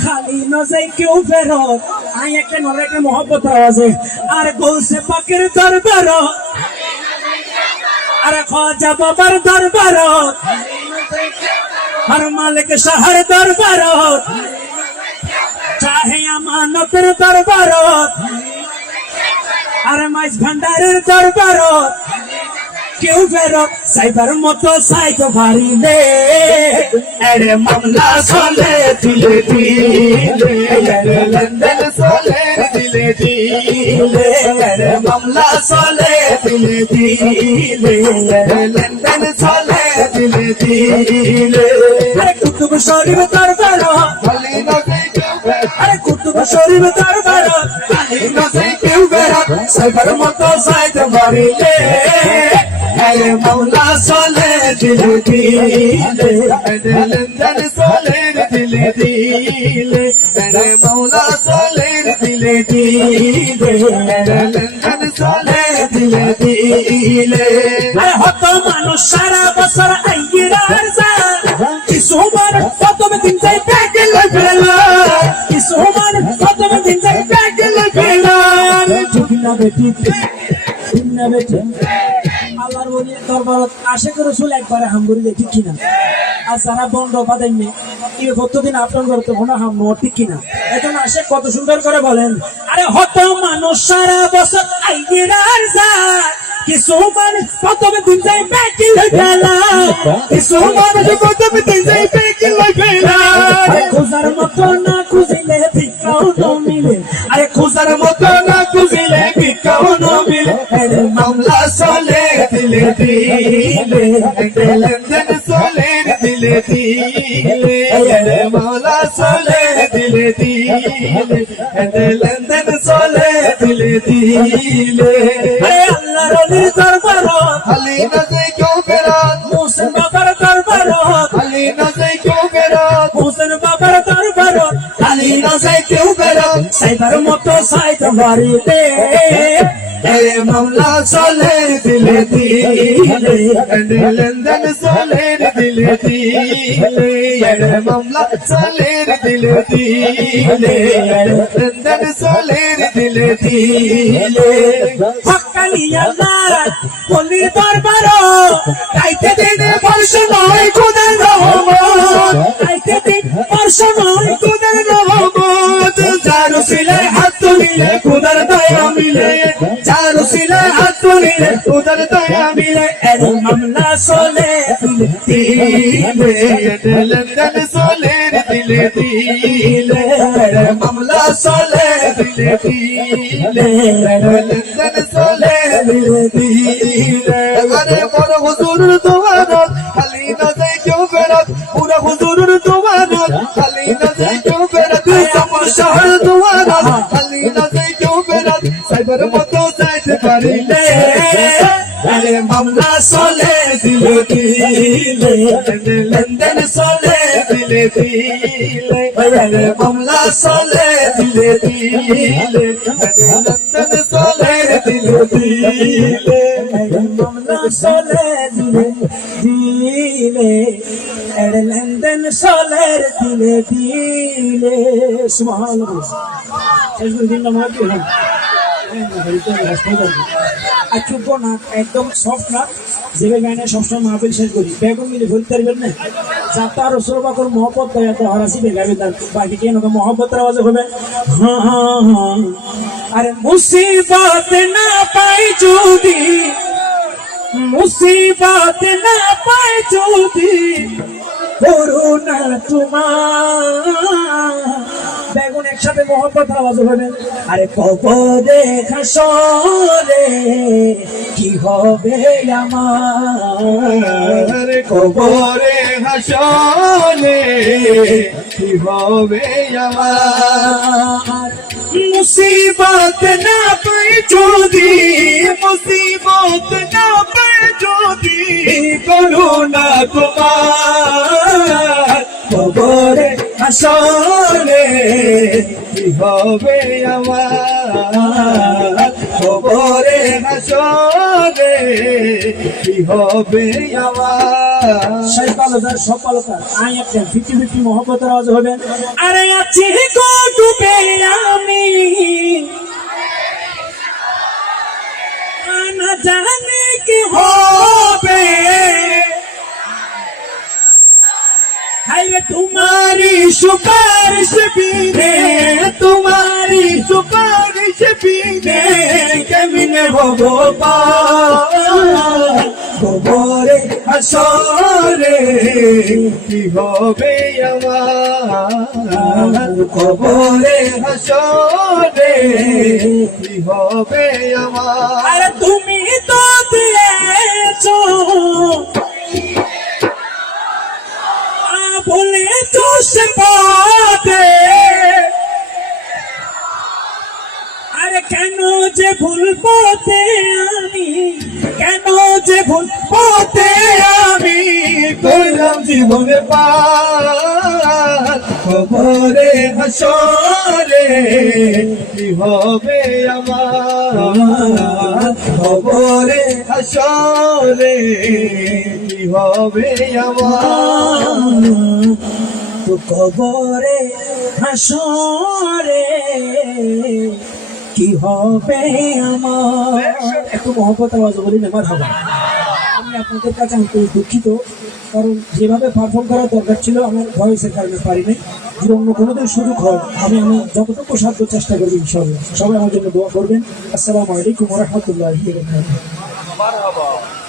খালি নজাই কেউ ফেরত আই একটা নরে একটা মহব্বতের আওয়াজে আরে গৌসে পাকের দরবার আরে খাজা বাবার দরবার আর মালিক শাহর দরবার চাহে আমানতের দরবার আরে মাইজ ভান্ডারের দরবার কেউ ফেরত সাইবার মতো সাইক ভারিলে আরে মামলা চলে দিলে দিলে লন্ডন চলে দিলে দিলে আরে মামলা চলে দিলে দিলে লন্ডন চলে দিলে দিলে আরে কুতুব শরীফ দরবার খালি নজে কেউ আরে কুতুব শরীফ দরবার খালি নজে কেউ বেরাত সাইবার মতো সাইক ভারিলে আরে মামলা চলে দিলে দিলে লন্ডন চলে দিলে দিলে আরে মামলা চলে দিলে দিলে লন্ডন চলে দিলে দিলে আরে হত মানুষ সারা বছর আইগিরার যায় কিছু মান প্রথম দিন যাই প্যাকেল ফেলা কিছু মান প্রথম দিন যাই প্যাকেল ফেলা ঠিক না বেটি ঠিক না বেটি আল্লাহর ওলির দরবারত আশিক রাসূল একবারে হামগুরি দেয় ঠিক কিনা আর যারা বন্ধ বাদাইন এই কতদিন আপনার করতে কোনো হাম ঠিক কিনা এখন আশিক কত সুন্দর করে বলেন আরে হত মানুষ সারা বছর আইগিরার যায় কিছু মানুষ প্রথম দিন যাই প্যাকেল ফেলা কিছু মানুষ প্রথম দিন যাই প্যাকেল ফেলা খোঁজার মতো না খুঁজিলে ভিক্ষাও ন মিলে আরে খোঁজার মতো না খুঁজিলে ভিক্ষাও ন মিলে আরে মামলা চলে দিলে দিলে লন্ডন চলে দিলে দিলে আরে মামলা চলে দিলে দিলে লন্ডন চলে দিলে দিলে আরে আল্লাহর ওলির দরবার খালি নজে কেউ বেরাত মুসলিম বাবার দরবার খালি নজে কেউ বেরাত মুসলিম বাবার দরবার খালি নজে কেউ বেরাত সাইবার মতো সাইত বাড়িতে আরে মামলা চলে দিলে দিলে লন্ডন চলে দিলে দিলে আরে মামলা চলে দিলে দিলে লন্ডন চলে দিলে দিলে হকানি আল্লাহ ওলির দরবার গাইতে দিন বর্ষ নয় খুদার রহমত গাইতে দিন বর্ষ নয় খুদার রহমত চারু সিলাই হাত তুলিলে খুদার দয়া মিলে চারু সিলাই হাত তুলিলে খুদার দয়া মিলে আরে মামলা চলে দিলে লন্ডন চলে দিলে দিলে মামলা চলে দিলে দিলে লন্ডন চলে দিলে দিলে আরে বড় হুজুর তোমার খালি না যাই কেউ বেরাত পুরা হুজুর তোমার খালি না যাই কেউ বেরাত আমার শহর তোমার খালি না যাই কেউ বেরাত সাইবার মতো যাইতে পারিলে আরে মামলা চলে দিলে দিলে লন্ডন চলে দিলে দিলে আরে মামলা চলে দিলে দিলে লন্ডন চলে দিলে দিলে মামলা চলে দিলে দিলে আরে লন্ডন চলে দিলে দিলে সুবহানাল্লাহ শেষ দিন নামাজ কি হল চুপ না একদম সফট না যেভাবে গানে সবসময় মাহফিল শেষ করি বেগম মিলে বলতে পারবেন না যাতা রসুল পাকের মহব্বত দেয় তো হরাসি বেগাবি তার বাকি কেন মহব্বতের আওয়াজ হবে হ্যাঁ হ্যাঁ হ্যাঁ আরে মুসিবত না পাই যদি মুসিবত না পাই যদি করুণা তোমার বেগুন একসাথে মহব্বত আওয়াজ হবে আরে কবরে হাসরে কি হবে আমার কবরে হাসনে কি হবে আমার মুসিবত না পাই যদি মুসিবত না পাই যদি করুণা তোমার কবরে হাসনে কি হবে আমার কবরে হাসনে কি হবে আমার সৈকালতার সফলতার আই একটা 50-50 মহব্বতের আওয়াজ হবে আরে আছি গো ডুবে আমি না জানি কি হবে হাইরে তোমারি সুপারিশ বিনে তোমারি সুপারিশ বিনে কেমনে হব কবরে হাসরে কি হবে আমার কবরে হাসরে কি হবে আমার আরে তুমি তো দিয়েছো বলেছো সে পথে আরে কেন যে ভুল পথে আমি কেন যে ভুল পথে আমি করলাম জীবনে পার কবরে হাসরে কি হবে আমার কবরে হাসরে কি হবে আমার তো কবরে হাসরে কি হবে আমার একটু মহব্বত আওয়াজ বলি না মারহাবা আমি আপনাদের কাছে আমি খুব দুঃখিত কারণ যেভাবে পারফর্ম করার দরকার ছিল আমার ভয়েসের কারণে পারি নাই যদি অন্য কোনোদিন সুযোগ হয় আমি যতটুকু সাধ্য চেষ্টা করবো ইনশাআল্লাহ সবাই আমার জন্য দোয়া করবেন আসসালামু আলাইকুম ওয়া রাহমাতুল্লাহি ওয়া বারাকাতুহু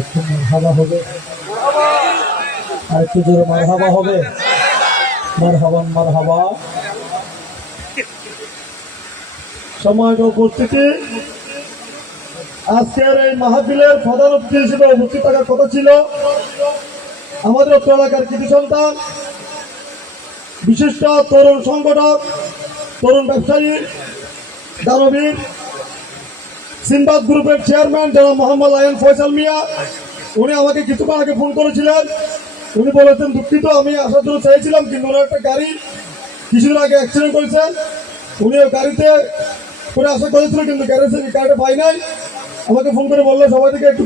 একটু মারহাবা হবে আর একটু জোরে মারহাবা হবে মারহাবা সময় উপস্থিতি আজকের এই মাহফিলের প্রধান অতিথি হিসেবে উপস্থিত থাকার কথা ছিল আমাদের অত্র এলাকার কৃতি সন্তান বিশিষ্ট তরুণ সংগঠক তরুণ ব্যবসায়ী দানবীর সিনবাদ গ্রুপের চেয়ারম্যান জনাব মোহাম্মদ আয়ন ফয়সাল মিয়া উনি আমাকে কিছুক্ষণ আগে ফোন করেছিলেন উনি বলেছেন দুঃখিত আমি আসার জন্য চাইছিলাম কিন্তু ওনার একটা গাড়ি কিছুদিন আগে অ্যাক্সিডেন্ট করেছেন উনি গাড়িতে করে আশা করেছিল কিন্তু গাড়িটা পাই নাই আমাকে ফোন করে বললো সবাই থেকে একটু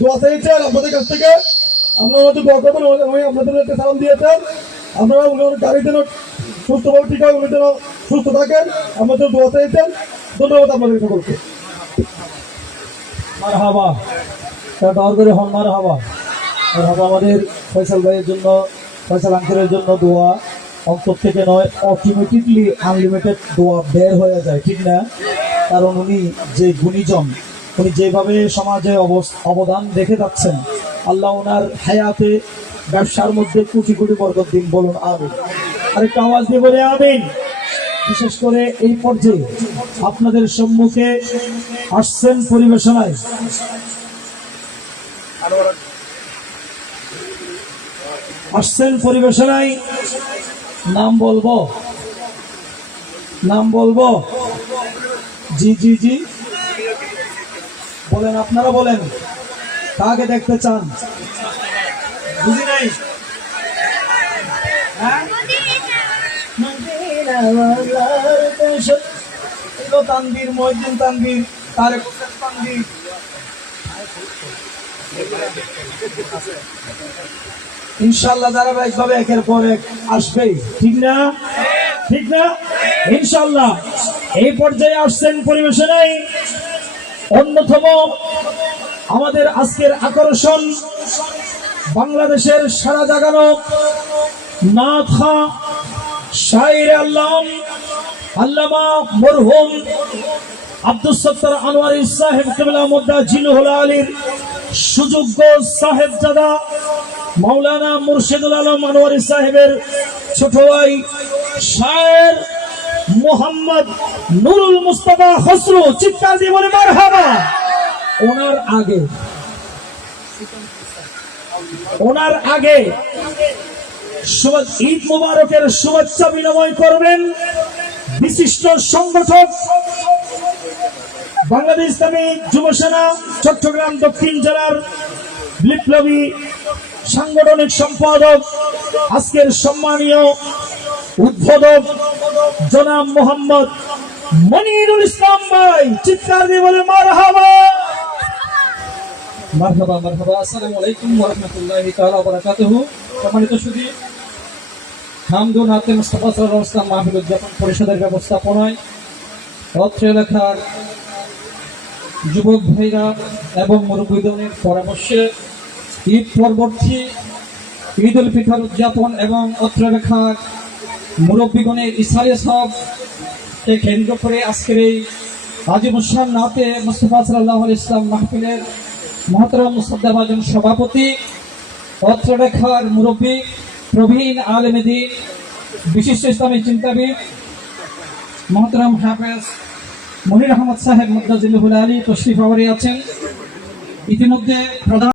দোয়া চাইছেন আপনাদের কাছ থেকে আপনারা হয়তো দোয়া করবেন উনি আপনাদের একটা সালাম দিয়েছেন আপনারা উনার গাড়ি যেন সুস্থভাবে ঠিক হয় উনি যেন সুস্থ থাকেন আপনাদের দোয়া চাইছেন ধন্যবাদ আপনাদের সকলকে মারহাবা দর করে হন মারহাবা আমাদের ফয়সাল ভাইয়ের জন্য ফয়সাল আঙ্কেলের জন্য দোয়া অন্তর থেকে নয় অটোমেটিকলি আনলিমিটেড দোয়া বের হয়ে যায় ঠিক না কারণ উনি যে গুণীজন উনি যেভাবে সমাজে অবদান রেখে যাচ্ছেন আল্লাহ ওনার হায়াতে ব্যবসার মধ্যে কোটি কোটি বরকত দিন বলুন আমিন আরেকটা আওয়াজ দিয়ে বলে আমিন বিশেষ করে এই পর্যায়ে আপনাদের সম্মুখে আসছেন পরিবেশনায় নাম বলবো জি জি জি বলেন আপনারা বলেন কাকে দেখতে চান বুঝি নাই হ্যাঁ তানভীর মহিউদ্দিন তানভীর তারেক হোসেন তানভীর ইনশাআল্লাহ ধারাবাহিকভাবে একের পর এক আসবেই ঠিক না ঠিক না? ইনশাআল্লাহ এই পর্যায়ে আসছেন পরিবেশনায় অন্যতম আমাদের আজকের আকর্ষণ, বাংলাদেশের সারা জাগানো নাথা শায়ের আল্লামা মরহুম আব্দুল সত্তার আনোয়ারি সাহেব কিবলা মুদ্দা জিলুল আলীর সুযোগ্য সাহেবজাদা মাওলানা মুর্শিদুল আলম আনোয়ারি সাহেবের ছোট ভাই শায়ের মোহাম্মদ নুরুল মুস্তাফা খসরু, চিৎকার দিয়ে বলে মারহাবা। ওনার আগে ঈদ মুবারকের শুভেচ্ছা বিনিময় করবেন বিশিষ্ট সংগঠক বাংলাদেশ ইসলামী যুব সেনা চট্টগ্রাম দক্ষিণ জেলার বিপ্লবী সাংগঠনিক সম্পাদক, আজকের সম্মানীয় উদ্বোধক জনাব মোহাম্মদ মনিরুল ইসলাম ভাই, চিৎকার দিয়ে বলে মারহাবা। মারহাবা মারহাবা। আসসালামু আলাইকুম ওয়া রাহমাতুল্লাহি তাআলা ওয়া বারাকাতুহু। সম্মানিত সুধী, হামদু নাতে মুস্তাফা সাল্লাল্লাহু আলাইহি ওয়াসাল্লাম মাহফিল উদযাপন পরিষদের ব্যবস্থাপনায় অত্র এলাকার যুবক ভাইরা এবং মুরব্বীদের পরামর্শে ঈদ পরবর্তী ঈদ উল ফিতর উদযাপন এবং অত্র এলাকার মুরব্বীগণের ইসারে সবকে কেন্দ্র করে আজকের এই আজিমুসান নাতে মুস্তাফা সাল্লাল্লাহু আলাইহি ওয়াসাল্লাম মাহফিলের মহতরম মুসাদ্দাবাজন সভাপতি, অত্র এলাকার মুরব্বী প্রবীণ আলেমে দ্বীন, বিশিষ্ট ইসলামী চিন্তাবিদ মহতরম হাফেজ মনির আহমদ সাহেব মুদ্দা জিলুল আলী তশরিফ আওয়ারি আছেন। ইতিমধ্যে প্রধান